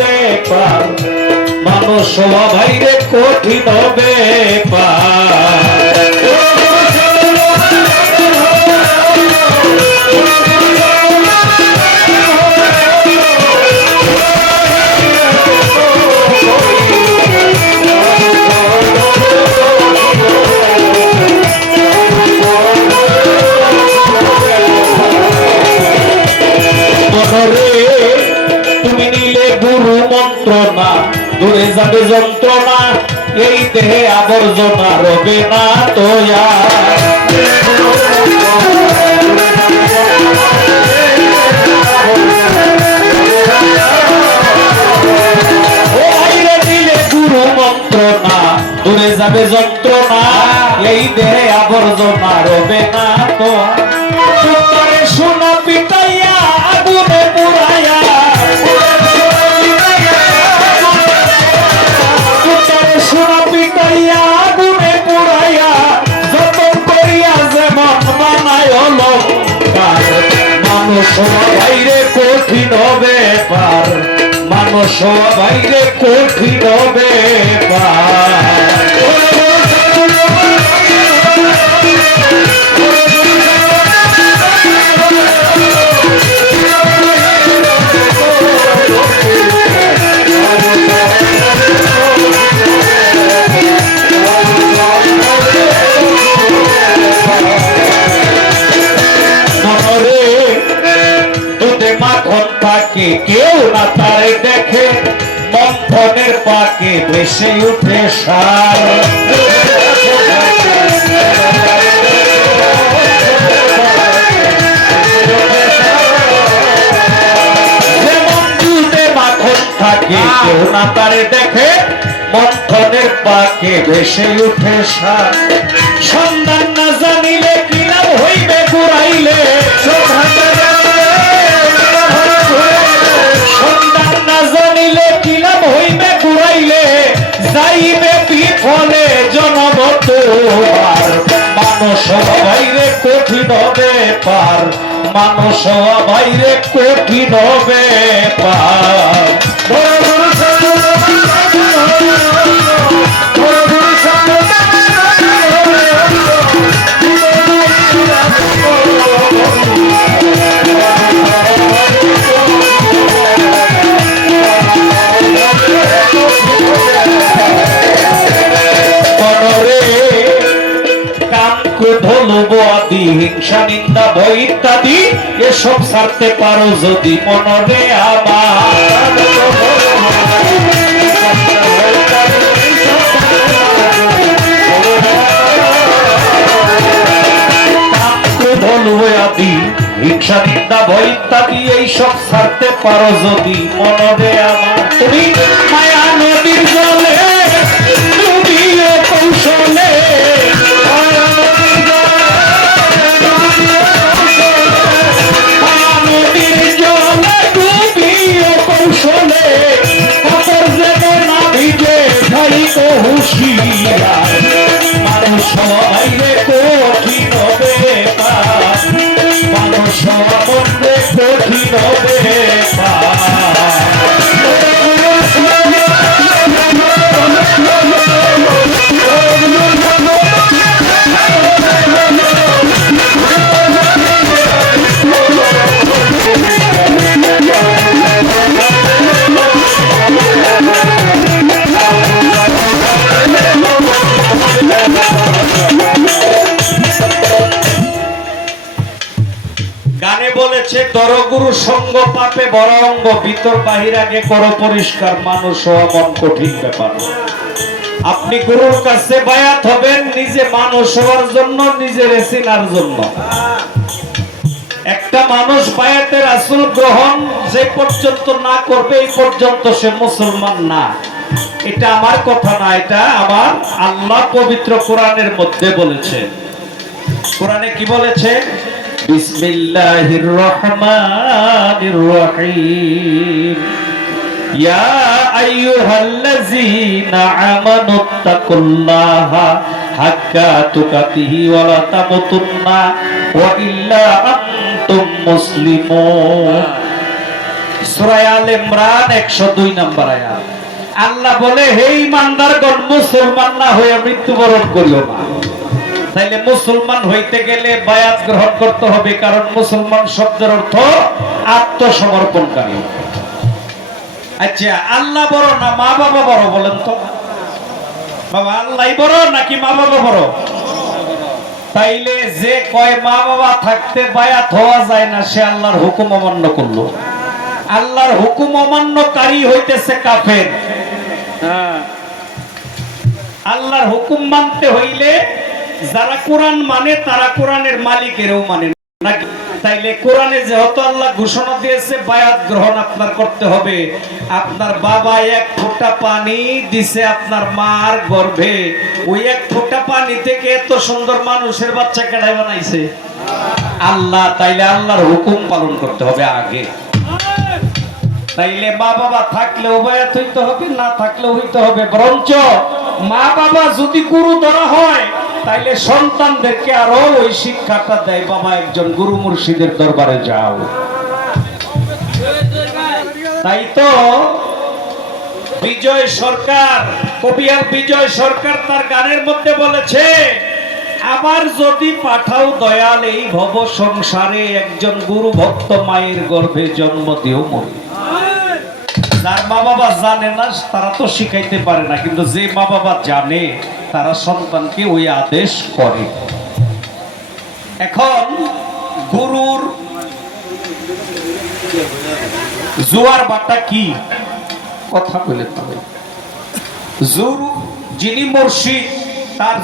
ব্যাপার, মানুষ হওয়া ভাইরে কঠিন ব্যাপার। তুমি নিলে গুরু মন্ত্রণা, দূরে যাবে যন্ত্রণা, এই দেহে আবর্জনা রবে না তোয়া। নিলে গুরু মন্ত্রণা, দূরে যাবে যন্ত্রণা, এই দেহে আবর্জনা রবে না তোয়া। শোনা পিটাইয়া আগুনে পুরাইয়া, শোনা পিটাইয়া আগুনে পুরাইয়া, যতন করিয়া যেমন বানায় অলঙ্কার। মানুষ বাইরে কঠিন ব্যাপার, মানুষ বাইরে কঠিন ব্যাপার। কেউ না তারে দেখে, মন্থনের পাকে ভেসে উঠে সার। যেমন দুধে মাখন থাকে, কেউ না তারে দেখে, মন্থনের পাকে ভেসে উঠে সার। সন্ধান না জানিলে কি লাভ হইবে ঘুরাইলে, সন্ধান না জানিলে কি লাভ হইবে ঘুরাইলে, যাইবে বিফলে জনম তোমার। মানুষ বাইরে কঠিন ব্যাপার, মানুষ বাইরে কঠিন ব্যাপার। হিংসা নিন্দা ভয় ইত্যাদি এসব ছাড়তে পারো যদি মনরে আমার। হিংসা নিন্দা ভয় ইত্যাদি এইসব ছাড়তে পারো যদি মনরে আমার। তুমি মায়া নদীর জলে ডুবিয়ে কৌশলে, মানুষ বাইরে কঠিন ব্যাপার, মানুষ মধ্যে কঠিন ব্যাপার। গানে বলেছে দরগুরু সঙ্গ পাপে বড় অঙ্গ, ভিতর বাহির আগে করো পরিষ্কার, মানুষ হওয়া মন কঠিন ব্যাপার। আপনি গুরুর কাছে বায়াত হবেন নিজে মানুষ হওয়ার জন্য, নিজের চেনার জন্য। একটা মানুষ বায়াতের আসল গ্রহণ যে পর্যন্ত না করবে এই পর্যন্ত সে মুসলমান না। এটা আমার কথা না, এটা আমার আল্লাহ পবিত্র কোরআনের মধ্যে বলেছে। কোরআনে কি বলেছে? বিসমিল্লাহির রহমানির রহিম, ইয়া আইয়ুহাল্লাযীনা আমানুত্তাকুল্লাহা হাক্কা তুকাতিহি ওয়া লা তামুতুন্না ওয়া ইল্লা আনতুম মুসলিমুন। সূরা আলে ইমরান 102 নম্বর আয়াত। আল্লাহ বলে, হে ঈমানদারগণ, মুসলমান না হয়ে মৃত্যুবরণ করিও না। তাইলে মুসলমান হইতে গেলে বায়াত গ্রহণ করতে হবে, কারণ মুসলমান শব্দের অর্থ আত্মসমর্পণকারী। আচ্ছা, আল্লাহ বড় না মা বাবা বড় বলেন তো? বাবা আল্লাহ বড় নাকি মা বাবা বড়? তাইলে যে কয় মা বাবা থাকতে বায়াত হওয়া যায় না, সে আল্লাহর হুকুম অমান্য করলো। আল্লাহর হুকুম অমান্যকারী হইতেছে কাফের। আল্লাহর হুকুম মানতে হইলে যারা কোরআন মানে তারা কোরআনের মালিকেরও মানে নাকি? তাইলে কোরআনে যেহেতু আল্লাহ ঘোষণা দিয়েছে বায়াত গ্রহণ আপনার করতে হবে। আপনার বাবা এক ফোঁটা পানি দিছে আপনার মার গর্ভে, ওই এক ফোঁটা পানি থেকে এত সুন্দর মানুষের বাচ্চা কেডাই বানাইছে? আল্লাহ। তাইলে আল্লাহর হুকুম পালন করতে হবে আগে। তাইলে মা বাবা থাকলেও বায়াত হইতে হবে, না থাকলেও হইতে হবে। বরঞ্চ মা বাবা যদি গুরু ধরা হয়, তাইলে সন্তানদেরকে আরো ওই শিক্ষাটা দেয়, বাবা একজন গুরু মুর্শিদের দরবারে যাও। তাই তো বিজয় সরকার, কবিয়াল বিজয় সরকার তার গানের মধ্যে বলেছে, আবার যদি পাঠাও দয়াল এই ভব সংসারে, একজন গুরু ভক্ত মায়ের গর্ভে জন্ম দিও মরি। যার মা বাবা জানে না তারা তো শিখাইতে পারে না, কিন্তু যে মা বাবা জানে তারা সন্তানকে ওই আদেশ করে। এখন গুরুর জোয়ার বাটা কি কথা বলে, গুরু যিনি মুর্শিদ তার